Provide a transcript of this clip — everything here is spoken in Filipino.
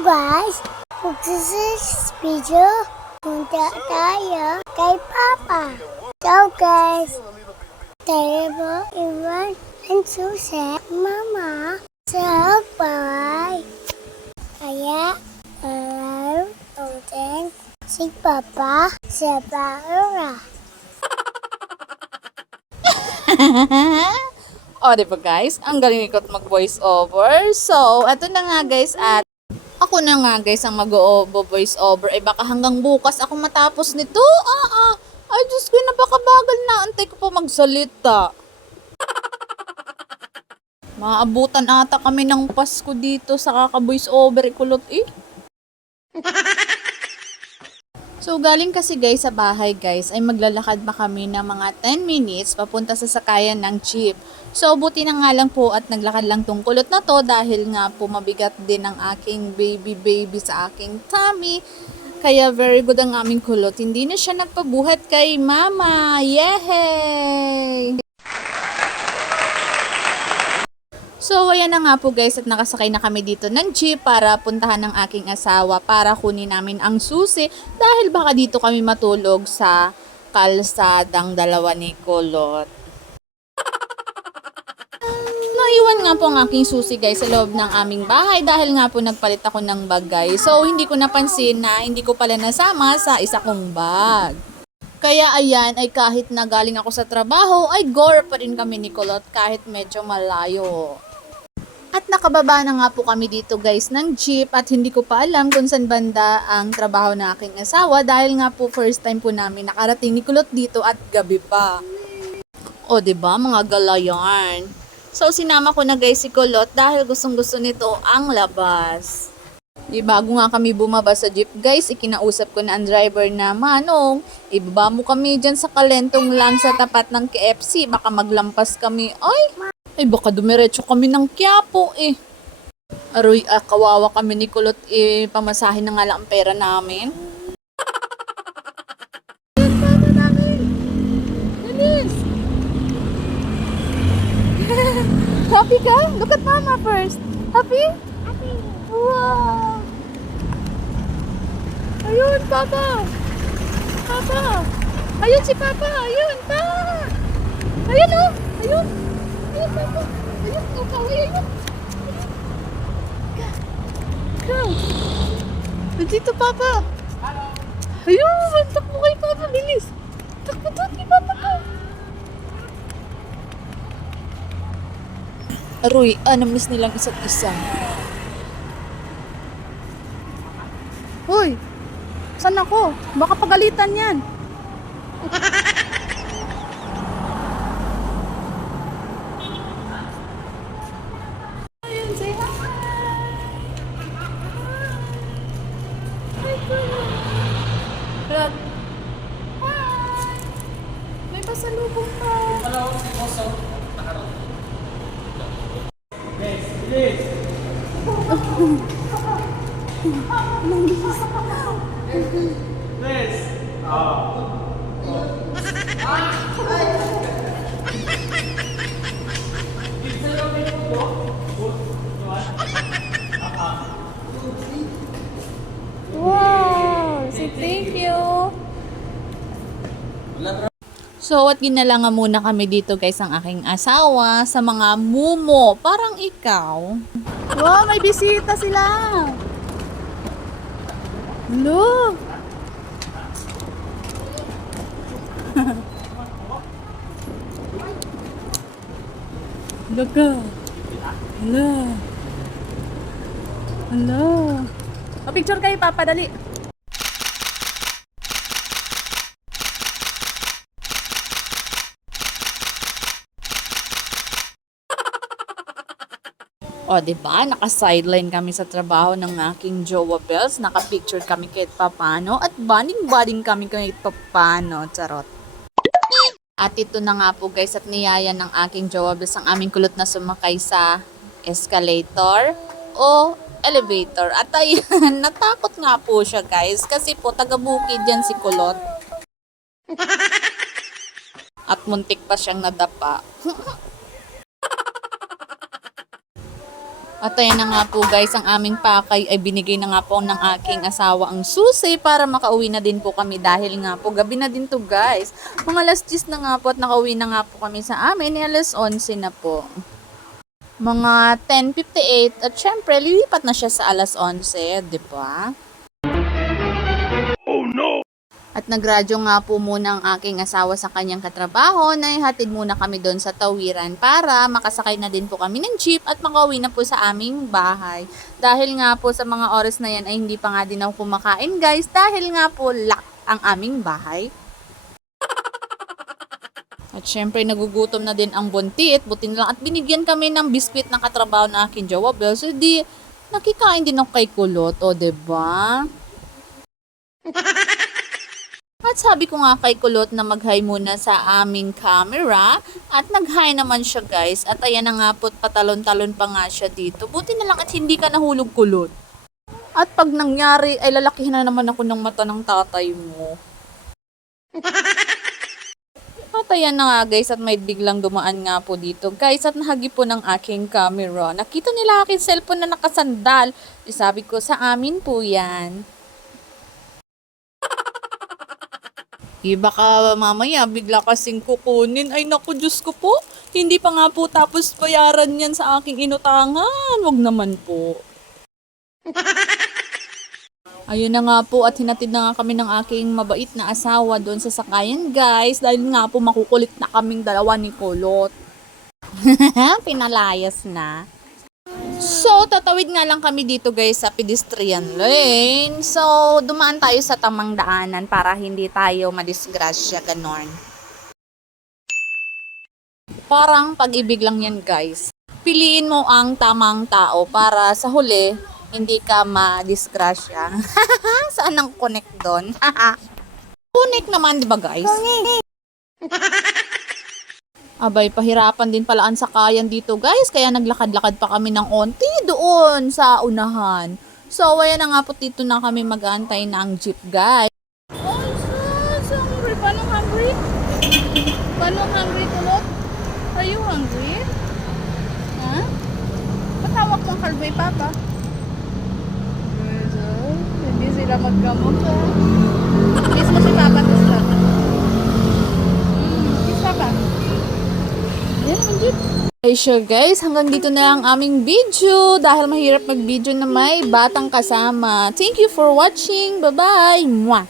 guys, for this video, punta tayo kay Papa. So guys, tayo po Iwan and Susie, Mama, sa bahay. Kaya, utin si Papa sa baura. O, diba guys? Ang galing ko mag-voice over. So, eto na nga guys at ako na nga guys ang mag-voice over. Ay baka hanggang bukas ako matapos nito. Ay Diyos ko, napakabagal na. Antay ko pa magsalita. Maabutan ata kami ng Pasko dito sa kaka-voice over. Ikulot eh. So, galing kasi guys sa bahay guys, ay maglalakad pa kami ng mga 10 minutes papunta sa sakayan ng jeep. So, buti na nga lang po at naglakad lang tong kulot na to dahil nga po mabigat din ang aking baby sa aking tummy. Kaya very good ang aming kulot. Hindi na siya nagpabuhat kay mama. Yehey! So, ayan na nga po guys at nakasakay na kami dito ng jeep para puntahan ng aking asawa para kunin namin ang susi dahil baka dito kami matulog sa kalsadang dalawa ni Kulot. Naiwan nga po ang aking susi guys sa loob ng aming bahay dahil nga po nagpalit ako ng bag guys. So, hindi ko napansin na hindi ko pala nasama sa isa kong bag. Kaya ayan ay kahit na galing ako sa trabaho ay gore pa rin kami ni Kulot kahit medyo malayo. At nakababa na nga po kami dito guys ng jeep at hindi ko pa alam kung saan banda ang trabaho ng aking asawa dahil nga po first time po namin nakarating ni Kulot dito at gabi pa. O diba mga galayan? So sinama ko na guys si Kulot dahil gustong gusto nito ang labas. Bago nga kami bumaba sa jeep guys, ikinausap ko na ang driver na, Manong, ibaba mo kami dyan sa kalentong lang sa tapat ng KFC, baka maglampas kami. Ay baka dumiretso kami ng Quiapo eh. Aroy, kawawa kami ni Kulot eh, pamasahin na nga lang ang pera namin. Happy ka? Look at mama first. Happy? Happy. Wow! Ayun, Papa! Papa! Ayun si Papa! Ayun, Pa! Ayun oh! Ayun! Ayun, Papa! Ayun, Papa! Ayun! Go! Nandito, Papa! Ayun! Takbo kay Papa! Bilis! Takbo doon kay Papa ko! Aroy, namiss nilang isa't isa. Hoy! Saan ako? Baka pagalitan yan. Ayun, say hi! Hi, Kulot! Hi! May pasalubong pa. Hello, si Boso. Yes, yes! Yes. Wow! Say thank you! So, at ginalangan muna kami dito guys ang aking asawa sa mga mumo. Parang ikaw. Wow! May bisita sila! Hello! Laga! Hala! Hala! Picture kayo, Papa, dali! O, diba? Naka-sideline kami sa trabaho ng aking jowa Bells. Naka-picture kami kahit papano. At banding-banding kami kahit papano. Charot. At ito na nga po guys at niyaya ng aking jowa Bells ang aming Kulot na sumakay sa escalator o elevator. At ayan, natakot nga po siya guys. Kasi po, taga-bukid yan si Kulot. At muntik pa siyang nadapa. At ayan na nga po guys, ang aming pakay ay binigay na nga po ng aking asawa ang susi para makauwi na din po kami dahil nga po gabi na din to guys. Mga alas 10 na nga po at nakauwi na nga po kami sa amin, alas 11 na po. Mga 10:58 at syempre lilipat na siya sa alas 11, di ba? Oh no! At nagradyo nga po muna ang aking asawa sa kanyang katrabaho na ihatid muna kami doon sa tawiran para makasakay na din po kami ng jeep at makauwi na po sa aming bahay. Dahil nga po sa mga oras na yan ay hindi pa nga din ako kumakain guys dahil nga po lock ang aming bahay. At syempre nagugutom na din ang buntit, buti na lang at binigyan kami ng biskwit ng katrabaho na aking jowa Bel. So di nakikain din ako kay Kulot, o diba? At sabi ko nga kay Kulot na mag-hi muna sa aming camera at nag-hi naman siya guys. At ayan na nga po, patalon-talon pa nga siya dito. Buti na lang at hindi ka nahulog Kulot. At pag nangyari ay lalakihin na naman ako ng mata ng tatay mo. At ayan na nga guys at may biglang dumaan nga po dito guys at nahagi po ng aking camera. Nakita nila aking cellphone na nakasandal. Sabi ko sa amin po yan. Baka mamaya bigla kasing kukunin. Ay naku, Diyos ko po. Hindi pa nga po tapos bayaran yan sa aking inutangan. Wag naman po. Ayun na nga po at hinatid na nga kami ng aking mabait na asawa doon sa sakayan guys. Dahil nga po makukulit na kaming dalawa ni Kulot. Pinalayas na. So, tatawid nga lang kami dito guys sa pedestrian lane. So, dumaan tayo sa tamang daanan para hindi tayo madisgrasya, ganon. Parang pag-ibig lang yan guys. Piliin mo ang tamang tao para sa huli, hindi ka madisgrasya. Saan ang connect doon? Connect naman, di ba guys? Abay, pahirapan din pala ang sakayan dito guys, kaya naglakad-lakad pa kami ng onti doon sa unahan. So, ayan na nga po dito na kami mag-aantay ng jeep guys. Oh, so hungry. Paano hungry? Paano hungry Kulot? Are you hungry? Ha? Patawak mong kalboy papa. So, hindi sila magkamot ha. Miss mo si papa to sila. Kiss papa. Okay, sure guys, hanggang dito na lang aming video dahil mahirap mag-video na may batang kasama. Thank you for watching. Bye-bye! Mwah!